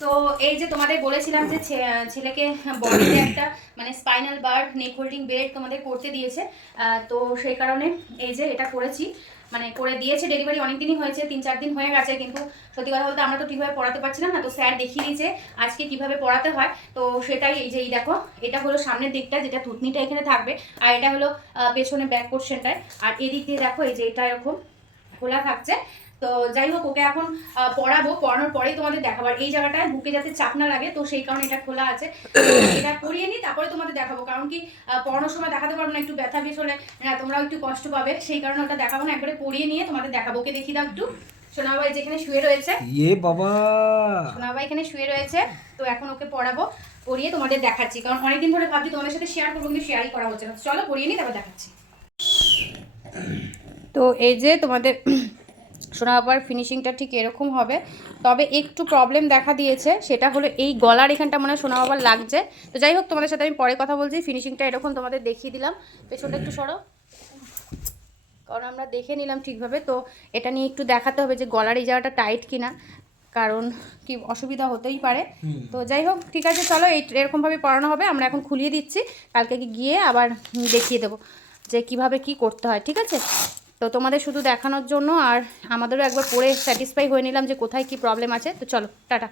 তো এই যে তোমাদের বলেছিলাম যে ছেলেকে বডিতে একটা মানে স্পাইনাল বার্ড নেক হোল্ডিং বেড তোমাদের করতে দিয়েছে, তো সেই কারণে এই যে এটা করেছি, মানে করে দিয়েছে। ডেলিভারি অনেক দিনই হয়েছে, 3-4 দিন হয়ে গেছে, কিন্তু সত্যি কথা বলতে আমরা তো ঠিকভাবে পড়াতে পারছিলাম না, তো স্যার দেখিয়ে দিয়েছে আজকে কিভাবে পড়াতে হয়। তো সেটাই এই যে এই দেখো, এটা হলো সামনের দিকটা যেটা থুতনিটা এখানে থাকবে, আর এটা হলো পেছনে ব্যাক পোর্শনটায়, আর এদিক দিয়ে দেখো এই যে এটা এরকম খোলা থাকছে। তো যাই হোক, ওকে এখন পড়াবো, পড়ানোর পরেই তোমাদের দেখাবার। এই জায়গাটায় বুকে যাতে চাপ না লাগে, তো সেই কারণে এটা খোলা আছে। এটা পরিয়ে নিই, তারপরে তোমাদের দেখাবো, কারণ কি পড়ানোর সময় দেখাতে পারবো না, একটু ব্যথা বেশ হলে তোমরাও একটু কষ্ট পাবে, সেই কারণে ওটা দেখাবো না, একবারে পরিয়ে নিয়ে তোমাদের দেখাবো। ওকে দেখিয়ে দাও একটু। সোনা ভাই যেখানে শুয়ে রয়েছে, ইয়ে বাবা, সোনা ভাই এখানে শুয়ে রয়েছে, তো এখন ওকে পড়াবো, পড়িয়ে তোমাদের দেখাচ্ছি, কারণ অনেকদিন ধরে ভাবছি তোমাদের সাথে শেয়ার করবো, কিন্তু শেয়ারই করা হচ্ছে না। চলো পড়িয়ে নিই, তারপর দেখাচ্ছি। তো এই যে তোমাদের সোনা বাবার ফিনিশিংটা ঠিক এরকম হবে, তবে একটু প্রবলেম দেখা দিয়েছে, সেটা হলো এই গলার এখানটা মনে হয় সোনা বাবার লাগছে। তো যাই হোক, তোমাদের সাথে আমি পরে কথা বলছি। ফিনিশিংটা এরকম তোমাদের দেখিয়ে দিলাম। পেছনটা একটু সরো, কারণ আমরা দেখে নিলাম ঠিকভাবে, তো এটা নিয়ে একটু দেখাতে হবে যে গলার এই জায়গাটা টাইট কিনা, কারণ কি অসুবিধা হতেই পারে। তো যাই হোক, ঠিক আছে, চলো এরকমভাবে পড়ানো হবে। আমরা এখন খুলিয়ে দিচ্ছি, কালকে গিয়ে আবার দেখিয়ে দেবো যে কিভাবে কি করতে হয়, ঠিক আছে? তো তোমাদের শুধু দেখানোর জন্য, আর আমাদেরও একবার পড়ে স্যাটিসফাই হয়ে নিলাম যে কোথায় কি প্রবলেম আছে। তো চলো, টাটা।